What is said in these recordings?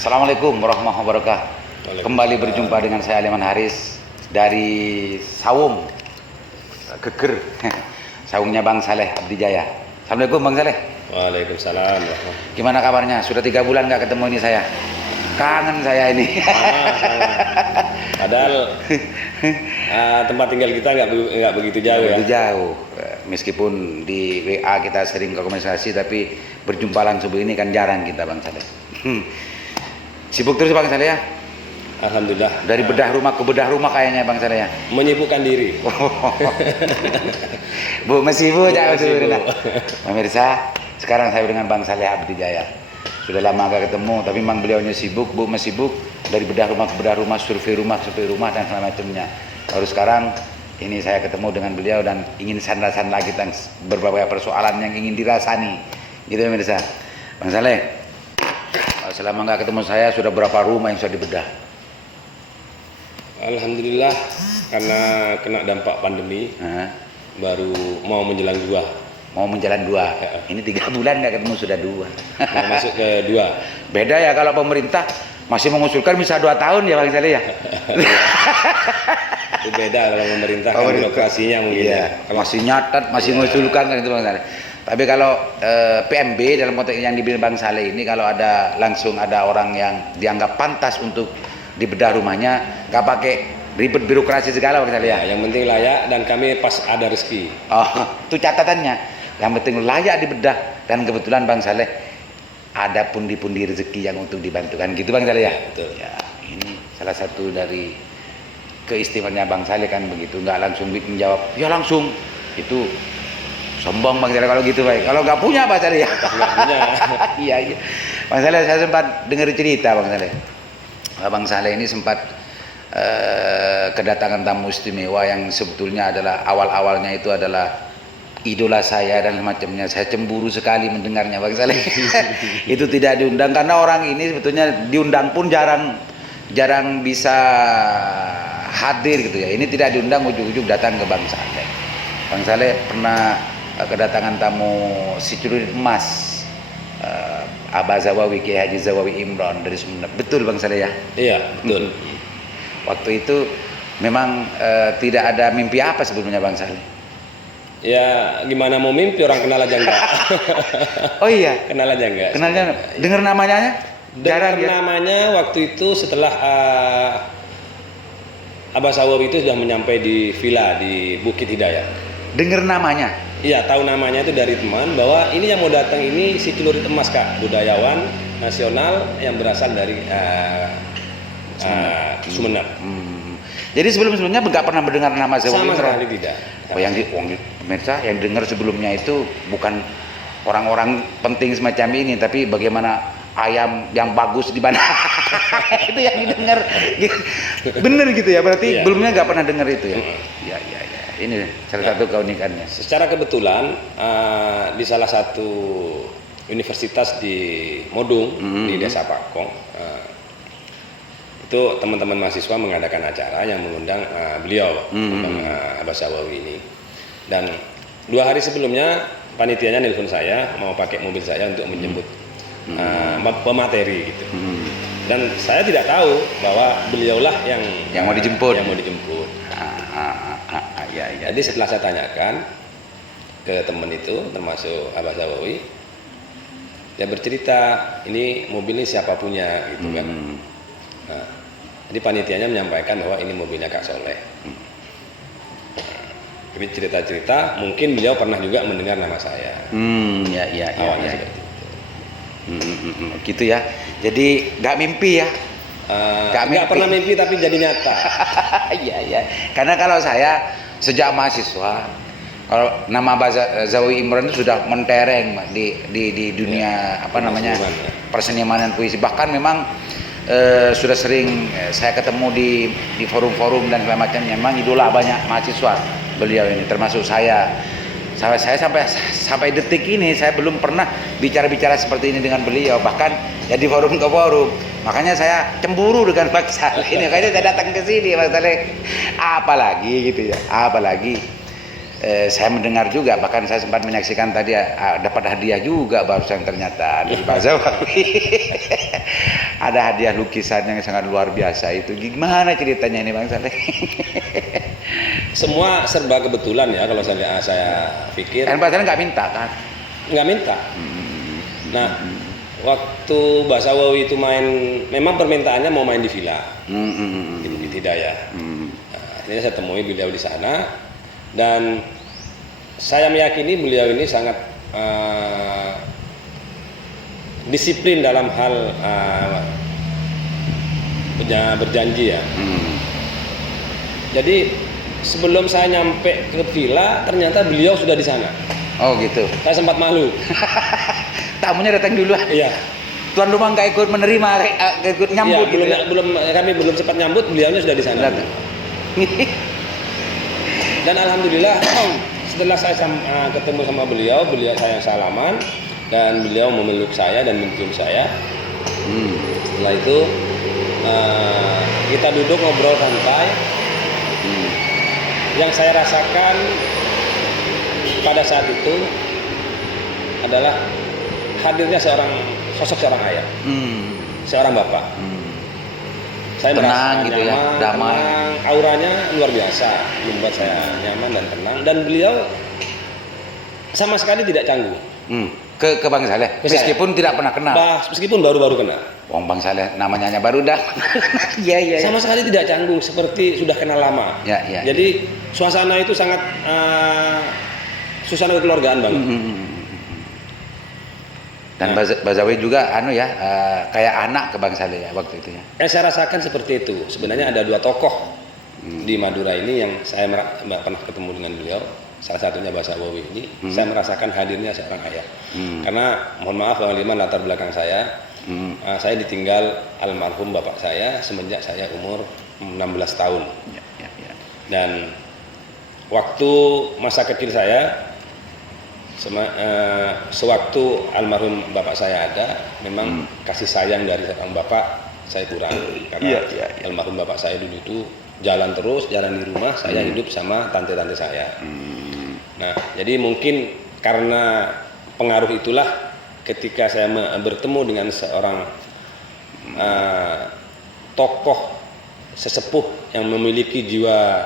Assalamualaikum warahmatullahi wabarakatuh. Kembali berjumpa dengan saya Aliman Haris dari Sawung Geger. Sawungnya Bang Saleh Abdi Jaya. Assalamualaikum Bang Saleh. Waalaikumsalam. Gimana kabarnya? Sudah 3 bulan nggak ketemu ini saya. Kangen saya ini. Padahal tempat tinggal kita nggak begitu jauh ya. Begitu jauh. Meskipun di WA kita sering komunikasi, tapi berjumpa langsung begini kan jarang kita Bang Saleh. Sibuk terus Bang Saleh ya? Alhamdulillah. Dari bedah rumah ke bedah rumah kayaknya Bang Saleh ya? Menyibukkan diri. Bu, masih bu, jauh Masih, Bu. Pemirsa, sekarang saya dengan Bang Saleh Abdi Jaya. Sudah lama gak ketemu, tapi memang beliaunya sibuk, Bu masih sibuk. Dari bedah rumah ke bedah rumah, survei rumah, dan segala macamnya. Baru sekarang ini saya ketemu dengan beliau dan ingin sanda-sanda lagi tentang berbagai persoalan yang ingin dirasani. Gitu ya pemirsa. Bang Saleh, selama nggak ketemu saya sudah berapa rumah yang sudah dibedah? Alhamdulillah, karena kena dampak pandemi baru mau menjelang 2. Mau menjalan 2. Ini 3 bulan nggak ketemu sudah 2. Mau masuk ke 2. Beda ya kalau pemerintah masih mengusulkan bisa 2 tahun ya Bang Saleh ya. Itu beda kalau pemerintah kan birokrasinya mungkin. Iya, masih nyatat, masih mengusulkan kan itu Bang Saleh. Tapi kalau PMB dalam konteks yang dibilang Bang Saleh ini, kalau ada langsung ada orang yang dianggap pantas untuk dibedah rumahnya, nggak pakai ribet birokrasi segala Bang Saleh ya. Yang penting layak dan kami pas ada rezeki. Oh, itu catatannya. Yang penting layak dibedah, dan kebetulan Bang Saleh ada pundi-pundi rezeki yang untuk dibantukan gitu Bang Saleh ya. Betul. Ya, ini salah satu dari keistimewaannya Bang Saleh kan begitu, nggak langsung menjawab ya langsung. Itu sombong Bang Saleh kalau gitu baik. Kalau nggak punya Bang Saleh ya. Nggak punya. Iya. Bang Saleh, saya sempat dengar cerita Bang Saleh. Bang Saleh ini sempat kedatangan tamu istimewa yang sebetulnya adalah awal-awalnya itu adalah idola saya dan semacamnya. Saya cemburu sekali mendengarnya Bang Saleh. Itu tidak diundang karena orang ini sebetulnya diundang pun jarang bisa hadir gitu ya. Ini tidak diundang, ujung-ujung datang ke Bang Saleh. Bang Saleh pernah kedatangan tamu si celurit emas, Abah Zawawi, Kiai Haji Zawawi Imron dari Sumeneb. Betul Bang Saleh ya? Iya, betul. Waktu itu memang tidak ada mimpi apa sebelumnya Bang Saleh? Ya gimana mau mimpi, orang kenal aja enggak. Oh iya, Kenal aja enggak. kenalnya dengar namanya? Dengar Jarang ya? namanya waktu itu setelah Abah Sawawi itu sudah menyampai di villa di Bukit Hidayah. Dengar namanya? Iya, tahu namanya itu dari teman bahwa ini yang mau datang ini si celurit emas Kak, budayawan nasional yang berasal dari Sumeneb. Jadi sebelumnya nggak pernah mendengar nama Zawawi Sama Imron? sekali tidak. Oh, yang pemirsa yang dengar sebelumnya itu bukan orang-orang penting semacam ini, tapi bagaimana ayam yang bagus di mana. Itu yang didengar. Bener gitu ya, berarti Iya. belumnya nggak pernah dengar itu ya. Iya. Ini salah satu keunikannya. Secara kebetulan di salah satu universitas di Modung di Desa Pakong itu teman-teman mahasiswa mengadakan acara yang mengundang beliau Abah Sawawi ini. Dan 2 hari sebelumnya panitianya nelpon saya mau pakai mobil saya untuk menjemput pemateri gitu. Dan saya tidak tahu bahwa beliaulah yang mau dijemput. Jadi setelah saya tanyakan ke teman itu termasuk Abah Sawawi, dia bercerita ini mobil ini siapa punya gitu kan. Nah, jadi panitianya menyampaikan bahwa ini mobilnya Kak Soleh. Jadi cerita-cerita mungkin beliau pernah juga mendengar nama saya. Iya. Seperti itu. Gitu ya. Jadi nggak mimpi ya. Nggak pernah mimpi tapi jadi nyata. Iya. Karena kalau saya sejak mahasiswa, kalau nama Zawawi Imron itu sudah mentereng di dunia persenimanan dan puisi. Bahkan memang sudah sering saya ketemu di forum-forum dan segala macamnya. Memang idola banyak mahasiswa beliau ini, termasuk saya. Saya sampai detik ini saya belum pernah bicara seperti ini dengan beliau, bahkan ya di forum ke forum. Makanya saya cemburu dengan Bang Saleh ini, makanya saya datang ke sini Bang Saleh. Apalagi gitu ya, apalagi saya mendengar juga, bahkan saya sempat menyaksikan tadi dapat hadiah juga barusan ternyata dari Pak Zawawi. Ada hadiah lukisan yang sangat luar biasa itu. Gimana ceritanya ini Bang Saleh? Semua serba kebetulan ya kalau saya pikir. Kan Pak Saleh nggak minta kan? Nggak minta. Nah, waktu Mbak Zawawi itu main, memang permintaannya mau main di villa, di Hidayah. Nah, akhirnya saya temui beliau di sana, dan saya meyakini beliau ini sangat disiplin dalam hal berjanji ya. Jadi sebelum saya nyampe ke villa, ternyata beliau sudah di sana. Oh gitu. Saya sempat malu. Tamunya datang duluan. Iya. Tuan rumah nggak ikut menerima, nggak ikut nyambut. Iya, kami belum sempat nyambut, beliaunya sudah di sana. Dan alhamdulillah setelah saya ketemu sama beliau saya salaman, dan beliau memeluk saya dan mencium saya. Setelah itu kita duduk ngobrol santai. Yang saya rasakan pada saat itu adalah hadirnya sosok seorang ayah, seorang bapak. Saya tenang merasa gitu nyaman, ya, damai. tenang, auranya luar biasa, membuat saya nyaman dan tenang. Dan beliau sama sekali tidak canggung. Ke Bang Saleh, meskipun tidak pernah kenal. Meskipun baru-baru kenal. Wong Bang Saleh namanya hanya baru dah. Iya. Sama sekali tidak canggung, seperti sudah kenal lama. Ya. Jadi suasana itu sangat suasana kekeluargaan banget. Dan Bazawi juga kayak anak ke Bang Saleh ya waktu itu ya. Saya rasakan seperti itu. Sebenarnya ada dua tokoh di Madura ini yang saya pernah ketemu dengan beliau. Salah satunya Mbak Zawawi ini, saya merasakan hadirnya seorang ayah. Karena mohon maaf Bang Liman, latar belakang saya ditinggal almarhum bapak saya semenjak saya umur 16 tahun. Ya. Dan waktu masa kecil saya, sewaktu almarhum bapak saya ada, memang kasih sayang dari seorang bapak saya kurang, karena almarhum bapak saya dulu itu jalan di rumah, saya hidup sama tante-tante saya. Nah, jadi mungkin karena pengaruh itulah ketika saya bertemu dengan seorang tokoh sesepuh yang memiliki jiwa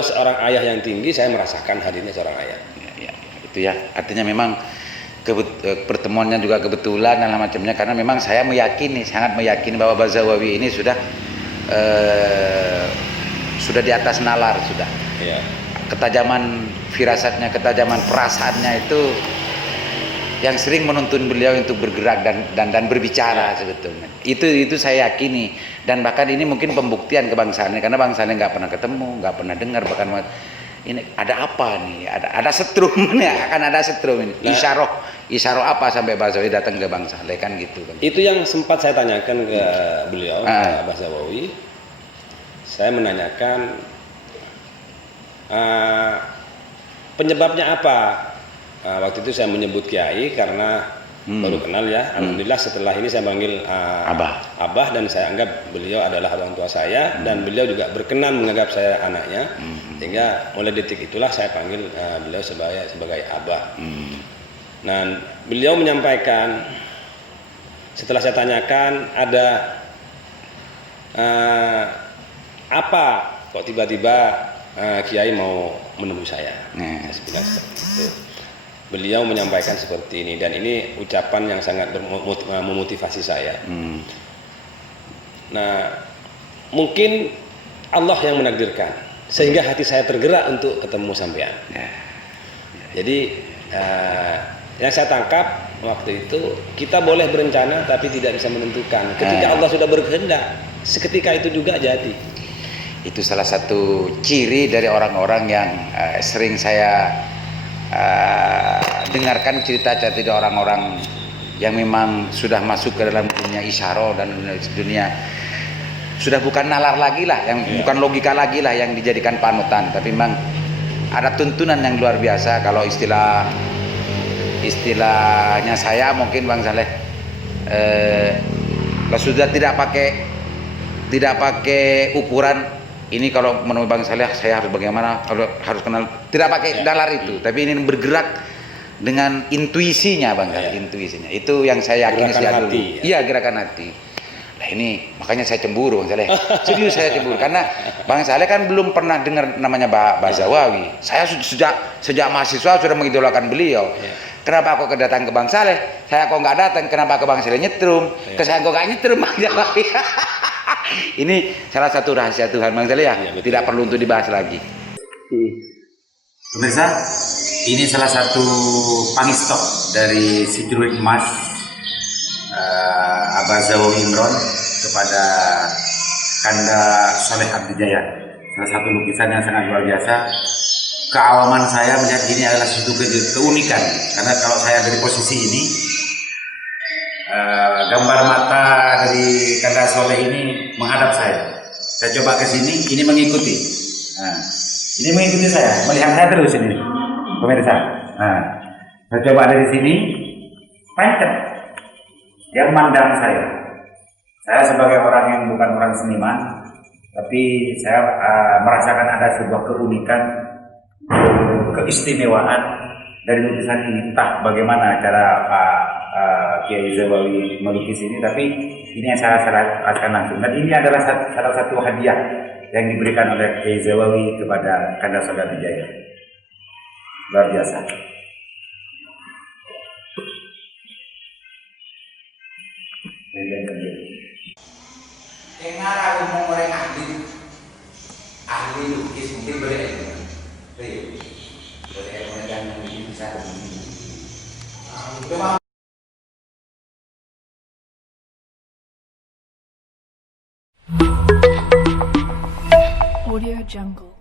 seorang ayah yang tinggi, saya merasakan hadirnya seorang ayah. Ya, itu ya. Artinya memang pertemuannya juga kebetulan dan macamnya, karena memang saya sangat meyakini bahwa Bazawawi ini sudah di atas nalar sudah. Ya. Ketajaman firasatnya, ketajaman perasaannya itu yang sering menuntun beliau untuk bergerak dan berbicara sebetulnya. Itu saya yakini, dan bahkan ini mungkin pembuktian ke Bang Saleh, karena Bang Saleh nggak pernah ketemu, nggak pernah dengar, bahkan ini ada apa nih? Ada setrum ya, akan ada setrum ini. Isyarah apa sampai Bazawi datang ke Bang Saleh kan gitu kan. Itu yang sempat saya tanyakan ke beliau, ke Mbah Zawawi. Saya menanyakan penyebabnya apa. Waktu itu saya menyebut kiai karena baru kenal ya. Alhamdulillah setelah ini saya panggil Abah, dan saya anggap beliau adalah orang tua saya, dan beliau juga berkenan menganggap saya anaknya. Sehingga mulai detik itulah saya panggil beliau sebagai Abah. Nah, beliau menyampaikan, setelah saya tanyakan ada apa kok tiba-tiba kiai mau menemui saya. Saya bilang seperti itu. Beliau menyampaikan seperti ini, dan ini ucapan yang sangat memotivasi saya. Nah, mungkin Allah yang menakdirkan sehingga hati saya tergerak untuk ketemu sampean. Jadi yang saya tangkap waktu itu, kita boleh berencana tapi tidak bisa menentukan. Ketika Allah sudah berkehendak, seketika itu juga jadi. Itu salah satu ciri dari orang-orang yang sering saya dengarkan cerita-cerita dari orang-orang yang memang sudah masuk ke dalam dunia isyarah dan dunia sudah bukan nalar lagi lah, yang bukan logika lagi lah yang dijadikan panutan, tapi memang ada tuntunan yang luar biasa. Kalau istilahnya saya mungkin Bang Saleh, sudah tidak pakai ukuran ini kalau menurut Bang Saleh saya harus bagaimana, harus kenal, tidak pakai nalar itu, tapi ini bergerak dengan intuisinya Bang Saleh, intuisinya. Itu yang saya yakini sejak dulu. Iya, gerakan hati. Nah ini makanya saya cemburu Bang Saleh. Serius saya cemburu karena Bang Saleh kan belum pernah dengar namanya Bazawawi. Saya sejak mahasiswa sudah mengidolakan beliau. Kenapa kok datang ke Bang Saleh? Saya kok nggak datang? Kenapa ke Bang Saleh nyetrum? Ke saya kok nggak nyetrum Bang Zawawi? Ini salah satu rahasia Tuhan Bang Saleh ya. Tidak perlu untuk dibahas lagi. Pemirsa, ini salah satu pangistok dari Sidruin Emas Abah Zawawi Imron kepada Kanda Soleh Abdijaya. Salah satu lukisan yang sangat luar biasa. Keawaman saya melihat ini adalah suatu keunikan, karena kalau saya dari posisi ini, gambar mata dari Kanda Soleh ini menghadap saya. Saya coba ke sini, ini mengikuti. Nah, ini mengikuti saya, melihat saya terus ini, pemirsa. Nah, saya coba dari sini, pancet. Dia memandang saya. Saya sebagai orang yang bukan orang seniman, tapi saya merasakan ada sebuah keunikan, keistimewaan dari lukisan ini. Entah bagaimana cara Pak Kiai Zawawi melukis ini, tapi ini yang saya rasakan langsung. Dan ini adalah salah satu hadiah yang diberikan oleh Kiai Zawawi kepada Kanda Soleh Abdijaya. Luar biasa. Engara umum orang ahli lukis mungkin boleh. Audio Jungle.